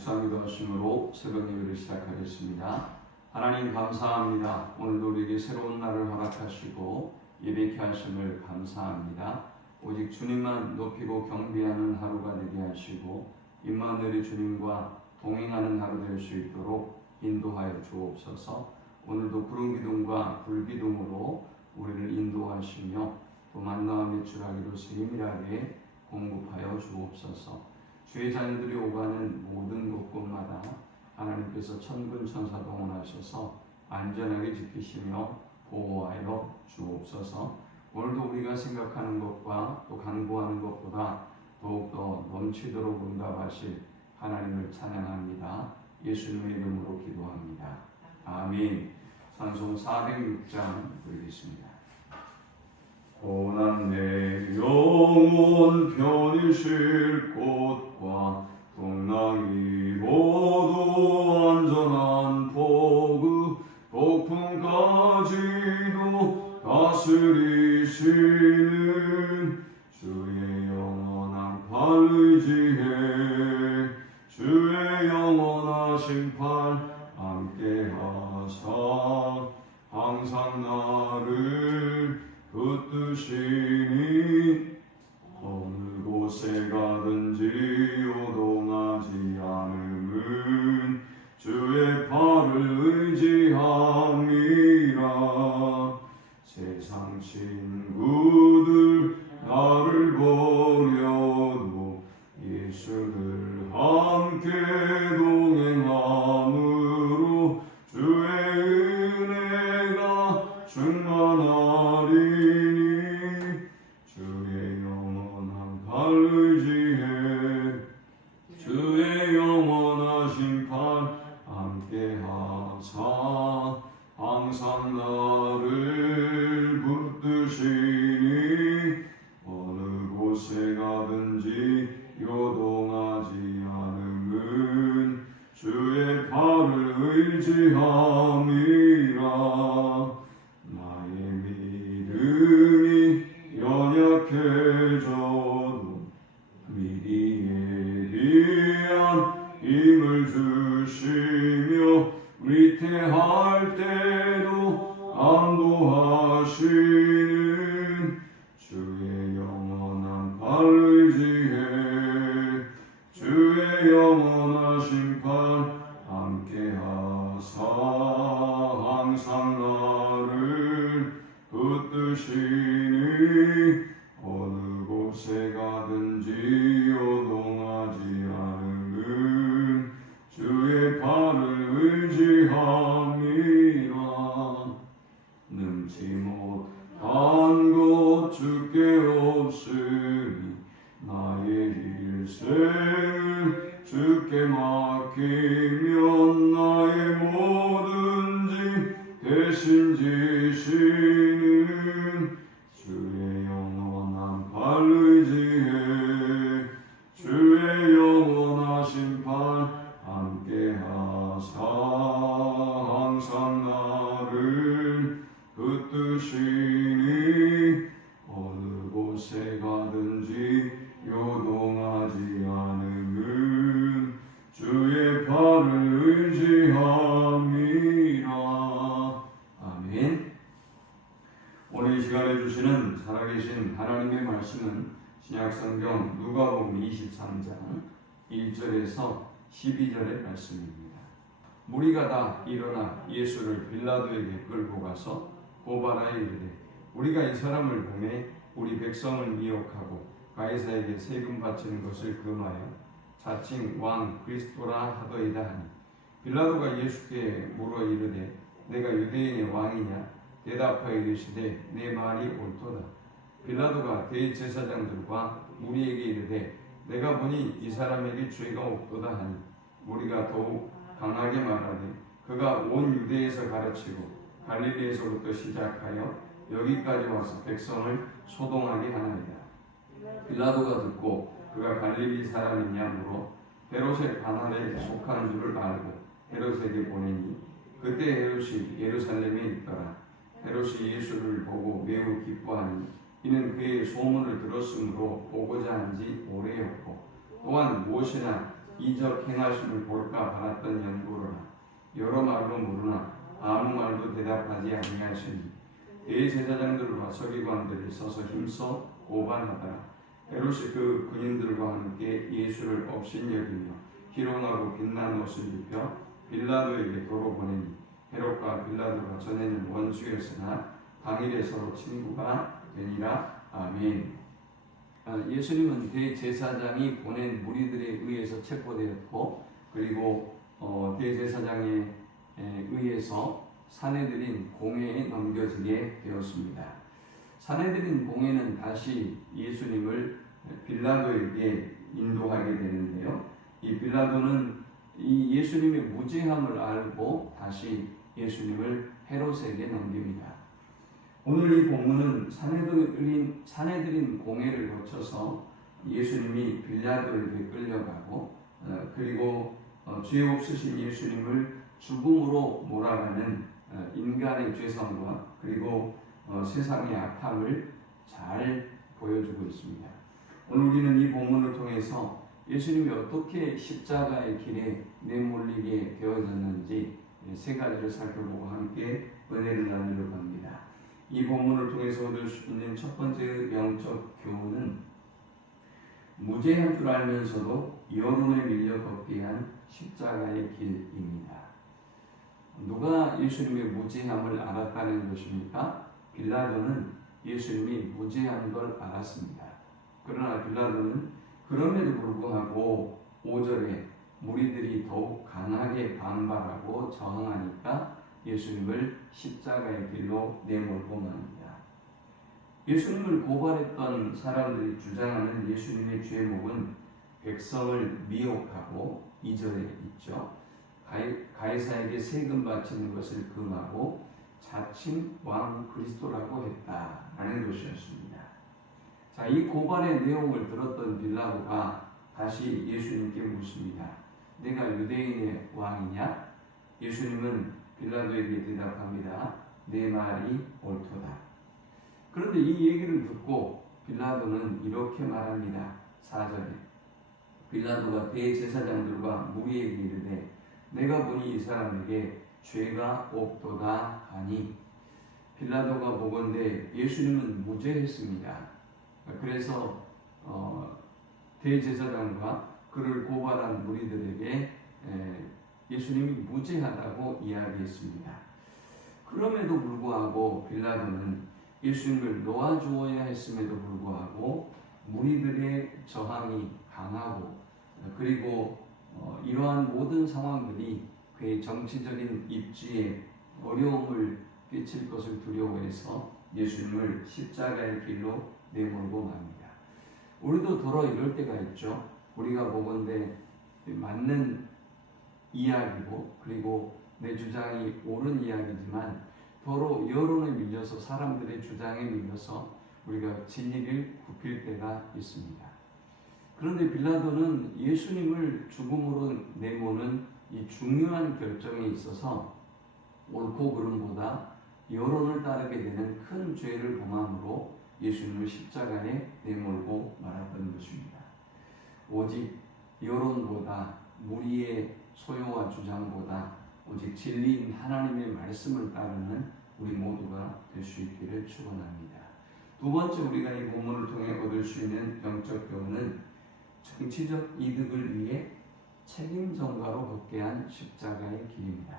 묵상기도 하심으로 새벽 예배를 시작하겠습니다. 하나님 감사합니다. 오늘도 우리에게 새로운 날을 허락하시고 예배케 하심을 감사합니다. 오직 주님만 높이고 경배하는 하루가 되게 하시고 임마누엘의 주님과 동행하는 하루 될 수 있도록 인도하여 주옵소서. 오늘도 구름 기둥과 불 기둥으로 우리를 인도하시며 또 만나와 매출하기로 세밀하게 공급하여 주옵소서. 주의 자녀들이 오가는 모든 곳곳마다 하나님께서 천군 천사 동원하셔서 안전하게 지키시며 보호하여 주옵소서. 오늘도 우리가 생각하는 것과 또 간구하는 것보다 더욱더 넘치도록 응답하실 하나님을 찬양합니다. 예수님의 이름으로 기도합니다. 아멘. 찬송 406장 드리겠습니다. 고난 내 영혼 편히 쉴 곳과 풍랑이 모두 안전한 포구 폭풍까지도 다스리시는 주의 영원한 팔 의지해 주의 영원하신 팔 함께하사 항상 나를 붙드시니 어느 곳에 가든지 요동하지 않음은 주의 팔을 의지함이라. 세상 친구들 나를 버려도 예수를 함께 동행함으로 주의 은혜가 충만하리니 주의 영원한 팔 의지해 주의 영원하신 팔 함께하사 항상 나를 붙드시니 어느 곳에 가든지 요동하지 않음은 주의 팔을 의지함이라. 나의 믿음이 연약해져도 미리 예비한 힘을 주시며 위태할 때도 안도하시는 주의 영원한 팔 의지해 주의 영원하신 팔 함께하사 항상 나를 붙드시니 어느 곳에 가든지 요동하지 않음은 주의 팔을 의지함이라. 능치 못한 것 주께 없으니 나의 일생을 주께 맡기면 나의 뭐든지 대신 지시는 주의 영원한 팔 의지해 주의 영원하신 팔 함께하사 항상 나를 붙드시니 어느 곳에 가든지 요동하지 않음은 주의 팔을 의지함이라. 아멘. 오늘 이 시간에 주시는 살아계신 하나님의 말씀은 신약성경 누가복음 23장 1절에서 12절의 말씀입니다. 무리가 다 일어나 예수를 빌라도에게 끌고 가서 고발하여 이르되 우리가 이 사람을 보내 우리 백성을 미혹하고 가이사에게 세금 바치는 것을 금하여 자칭 왕 그리스도라 하더이다 하니 빌라도가 예수께 물어 이르되 내가 유대인의 왕이냐? 대답하여 이르시되 내 말이 옳도다. 빌라도가 대제사장들과 무리에게 이르되 내가 보니 이 사람에게 죄가 없도다 하니 무리가 더욱 강하게 말하되 그가 온 유대에서 가르치고 갈릴리에서부터 시작하여 여기까지 와서 백성을 소동하게 하나이다. 빌라도가 듣고 그가 갈릴리 사람이냐 물어 헤롯의 관할에 속한 줄을 알고 헤롯에게 보내니 그때 헤롯이 예루살렘에 있더라. 헤롯이 예수를 보고 매우 기뻐하니 이는 그의 소문을 들었으므로 보고자 한지 오래였고 또한 무엇이나 이적 행하심을 볼까 바랐던 연고로나 여러 말로 물으나 아무 말도 대답하지 아니하시니 대제사장들과 서기관들이 서서 힘써 고발하더라. 헤롯이 그 군인들과 함께 예수를 업신여기며 희롱하고 빛난 옷을 입혀 빌라도에게 도로 보내니 헤롯과 빌라도가 전에는 원수였으나 당일에 서로 친구가 되니라. 아멘. 예수님은 대제사장이 보낸 무리들에 의해서 체포되었고, 그리고 대제사장에 의해서 사내들인 공회에 넘겨지게 되었습니다. 사내들인 공회는 다시 예수님을 빌라도에게 인도하게 되는데요. 이 빌라도는 이 예수님의 무죄함을 알고 다시 예수님을 헤롯에게 넘깁니다. 오늘 이 본문은 사내들인 공회를 거쳐서 예수님이 빌라도에게 끌려가고, 그리고 죄 없으신 예수님을 죽음으로 몰아가는 인간의 죄성과 그리고 세상의 악함을 잘 보여주고 있습니다. 오늘 우리는 이 본문을 통해서 예수님이 어떻게 십자가의 길에 내몰리게 되어졌는지 세 가지를 살펴보고 함께 은혜를 나누려고 합니다. 이 본문을 통해서 얻을 수 있는 첫 번째 영적 교훈은 무죄한 줄 알면서도 여론에 밀려 걷게 한 십자가의 길입니다. 누가 예수님의 무죄함을 알았다는 것입니까? 빌라도는 예수님이 무죄한 걸 알았습니다. 그러나 빌라도는 그럼에도 불구하고 5절에 무리들이 더욱 강하게 반발하고 저항하니까 예수님을 십자가의 길로 내몰고 맙니다. 예수님을 고발했던 사람들이 주장하는 예수님의 죄목은 백성을 미혹하고 2절에 있죠. 가이사에게 세금 바치는 것을 금하고 자칭 왕 그리스도라고 했다라는 것이었습니다. 자, 이 고발의 내용을 들었던 빌라도가 다시 예수님께 묻습니다. 내가 유대인의 왕이냐? 예수님은 빌라도에게 대답합니다. 내 말이 옳도다. 그런데 이 얘기를 듣고 빌라도는 이렇게 말합니다. 4절에 빌라도가 대제사장들과 무리에게 이르되 내가 보니 이 사람에게 죄가 없도다 하니, 빌라도가 보건대 예수님은 무죄했습니다. 그래서 대제사장과 그를 고발한 무리들에게 예수님이 무죄하다고 이야기했습니다. 그럼에도 불구하고 빌라도는 예수님을 놓아주어야 했음에도 불구하고 무리들의 저항이 강하고, 그리고 이러한 모든 상황들이 그의 정치적인 입지에 어려움을 끼칠 것을 두려워해서 예수님을 십자가의 길로 내몰고 맙니다. 우리도 더러 이럴 때가 있죠. 우리가 보건대 맞는 이야기고 그리고 내 주장이 옳은 이야기지만 더러 여론에 밀려서 사람들의 주장에 밀려서 우리가 진리를 굽힐 때가 있습니다. 그런데 빌라도는 예수님을 죽음으로 내모는 이 중요한 결정에 있어서 옳고 그름보다 여론을 따르게 되는 큰 죄를 범함으로 예수님을 십자가에 내몰고 말았던 것입니다. 오직 여론보다 무리의 소요와 주장보다 오직 진리인 하나님의 말씀을 따르는 우리 모두가 될 수 있기를 축원합니다. 두 번째 우리가 이 본문을 통해 얻을 수 있는 영적 교훈은 정치적 이득을 위해 책임 전가로 걷게 한 십자가의 길입니다.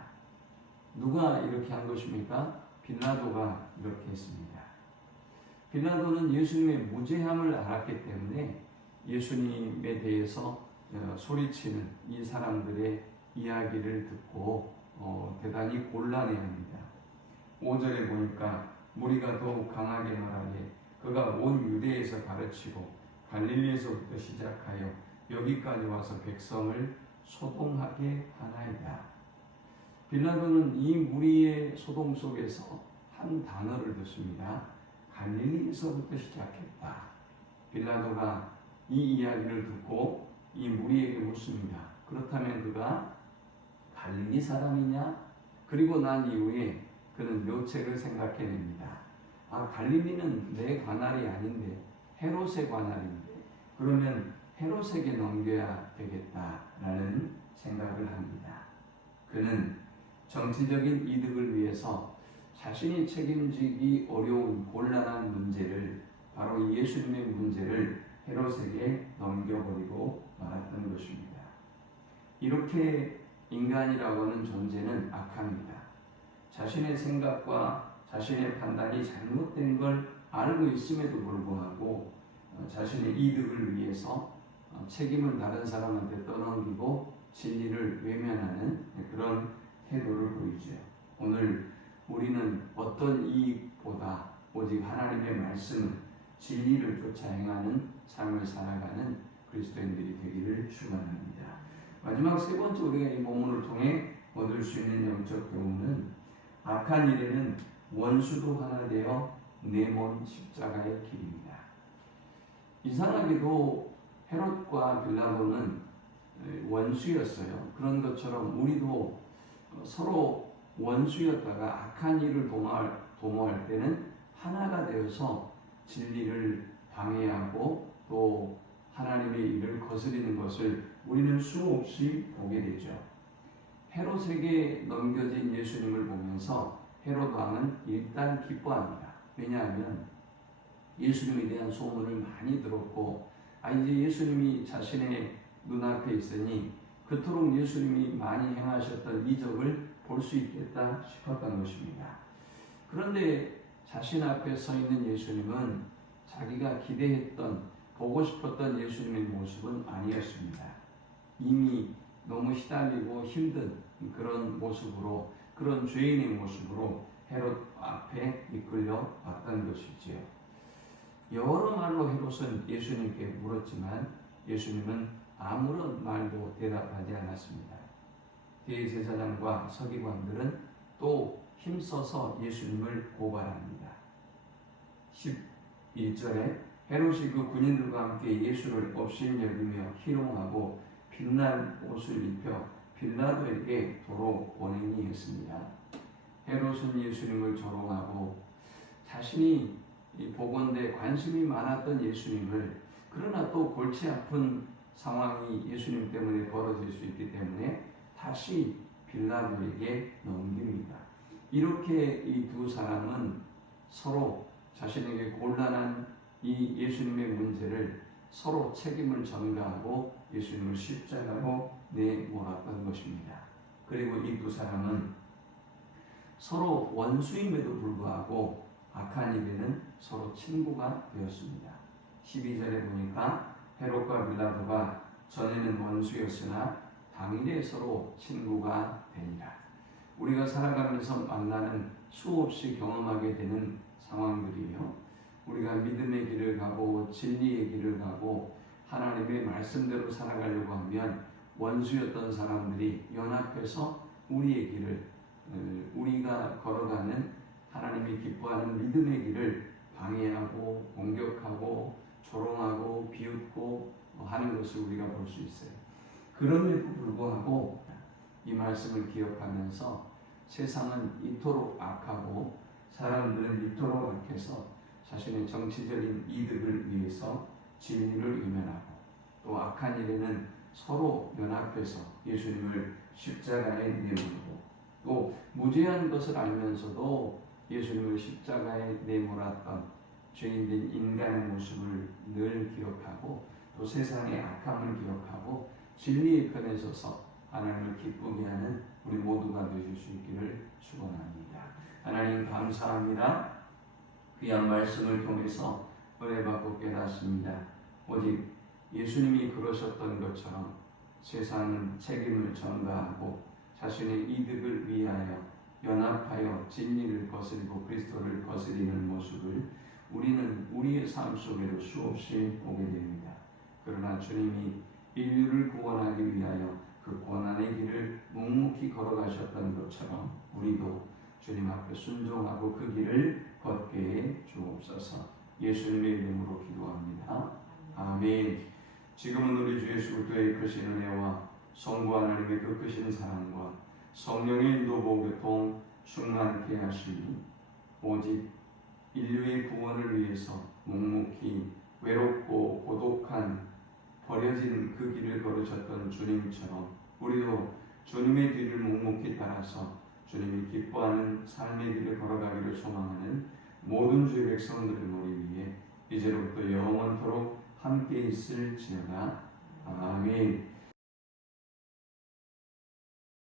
누가 이렇게 한 것입니까? 빌라도가 이렇게 했습니다. 빌라도는 예수님의 무죄함을 알았기 때문에 예수님에 대해서 소리치는 이 사람들의 이야기를 듣고 대단히 곤란해합니다. 5절에 보니까 무리가 더욱 강하게 말하되 그가 온 유대에서 가르치고 갈릴리에서부터 시작하여 여기까지 와서 백성을 소동하게 하나이다. 빌라도는 이 무리의 소동 속에서 한 단어를 듣습니다. 갈릴리에서부터 시작했다. 빌라도가 이 이야기를 듣고 이 무리에게 묻습니다. 그렇다면 그가 갈릴리 사람이냐? 그리고 난 이후에 그는 묘책을 생각해냅니다. 갈릴리는 내 관할이 아닌데 헤롯의 관할인데, 그러면 헤롯에게 넘겨야 되겠다라는 생각을 합니다. 그는 정치적인 이득을 위해서 자신이 책임지기 어려운 곤란한 문제를, 바로 예수님의 문제를 헤롯에게 넘겨버리고 말았던 것입니다. 이렇게 인간이라고 하는 존재는 악합니다. 자신의 생각과 자신의 판단이 잘못된 걸 알고 있음에도 불구하고 자신의 이득을 위해서 책임을 다른 사람한테 떠넘기고 진리를 외면하는 그런 태도를 보이죠. 오늘 우리는 어떤 이익보다 오직 하나님의 말씀, 진리를 쫓아 행하는 삶을 살아가는 그리스도인들이 되기를 축원합니다. 마지막 세 번째 우리가 이 본문을 통해 얻을 수 있는 영적 교훈은 악한 일에는 원수도 하나 되어 내몬 십자가의 길입니다. 이상하게도 헤롯과 빌라도는 원수였어요. 그런 것처럼 우리도 서로 원수였다가 악한 일을 도모할 때는 하나가 되어서 진리를 방해하고 또 하나님의 일을 거스리는 것을 우리는 수없이 보게 되죠. 헤롯에게 넘겨진 예수님을 보면서 헤롯 왕은 일단 기뻐합니다. 왜냐하면 예수님에 대한 소문을 많이 들었고, 이제 예수님이 자신의 눈앞에 있으니 그토록 예수님이 많이 행하셨던 이적을 볼 수 있겠다 싶었던 것입니다. 그런데 자신 앞에 서 있는 예수님은 자기가 기대했던, 보고 싶었던 예수님의 모습은 아니었습니다. 이미 너무 시달리고 힘든 그런 모습으로, 그런 죄인의 모습으로 헤롯 앞에 이끌려 왔던 것이지요. 여러 말로 헤롯은 예수님께 물었지만 예수님은 아무런 말도 대답하지 않았습니다. 대제사장과 서기관들은 또 힘써서 예수님을 고발합니다. 11절에 헤롯이 그 군인들과 함께 예수를 업신여기며 희롱하고 빛난 옷을 입혀 빌라도에게 도로 보내니 했습니다. 헤롯은 예수님을 조롱하고 자신이 보건대 관심이 많았던 예수님을, 그러나 또 골치 아픈 상황이 예수님 때문에 벌어질 수 있기 때문에 다시 빌라도에게 넘깁니다. 이렇게 이 두 사람은 서로 자신에게 곤란한 이 예수님의 문제를 서로 책임을 전가하고 예수님을 십자가로 내몰았던 것입니다. 그리고 이 두 사람은 서로 원수임에도 불구하고 악한 일에는 서로 친구가 되었습니다. 12절에 보니까 헤롯과 빌라도가 전에는 원수였으나 당일에 서로 친구가 되니라. 우리가 살아가면서 만나는 수없이 경험하게 되는 상황들이에요. 우리가 믿음의 길을 가고 진리의 길을 가고 하나님의 말씀대로 살아가려고 하면 원수였던 사람들이 연합해서 우리의 길을, 우리가 걸어가는 하나님이 기뻐하는 믿음의 길을 방해하고 공격하고 조롱하고 비웃고 하는 것을 우리가 볼 수 있어요. 그럼에도 불구하고 이 말씀을 기억하면서 세상은 이토록 악하고 사람들은 이토록 악해서 자신의 정치적인 이득을 위해서 진리를 외면하고 또 악한 일에는 서로 연합해서 예수님을 십자가에 내몰고 또 무죄한 것을 알면서도 예수님을 십자가에 내몰았던 죄인된 인간의 모습을 늘 기억하고 또 세상의 악함을 기억하고 진리의 편에 서서 하나님을 기쁘게 하는 우리 모두가 되실 수 있기를 축원합니다. 하나님 감사합니다. 귀한 말씀을 통해서 은혜받고 깨닫습니다. 오직 예수님이 그러셨던 것처럼 세상은 책임을 전가하고 자신의 이득을 위하여 연합하여 진리를 거스리고 그리스도를 거스리는 모습을 우리는 우리의 삶 속에도 수없이 보게 됩니다. 그러나 주님이 인류를 구원하기 위하여 그 고난의 길을 묵묵히 걸어가셨던 것처럼 우리도 주님 앞에 순종하고 그 길을 걷게 해 주옵소서. 예수님의 이름으로 기도합니다. 아멘. 지금은 우리 주 예수 그리스도의 크신 은혜와 성부 하나님의 그 크신 사랑과 성령의 인도 교통 충만케 하시니 오직 인류의 구원을 위해서 묵묵히 외롭고 고독한 버려진 정해진 그 길을 걸으셨던 주님처럼 우리도 주님의 뒤를 묵묵히 따라서 주님이 기뻐하는 삶의 길을 걸어가기를 소망하는 모든 주의 백성들의 머리 위에 이제로부터 영원토록 함께 있을지어다. 아멘.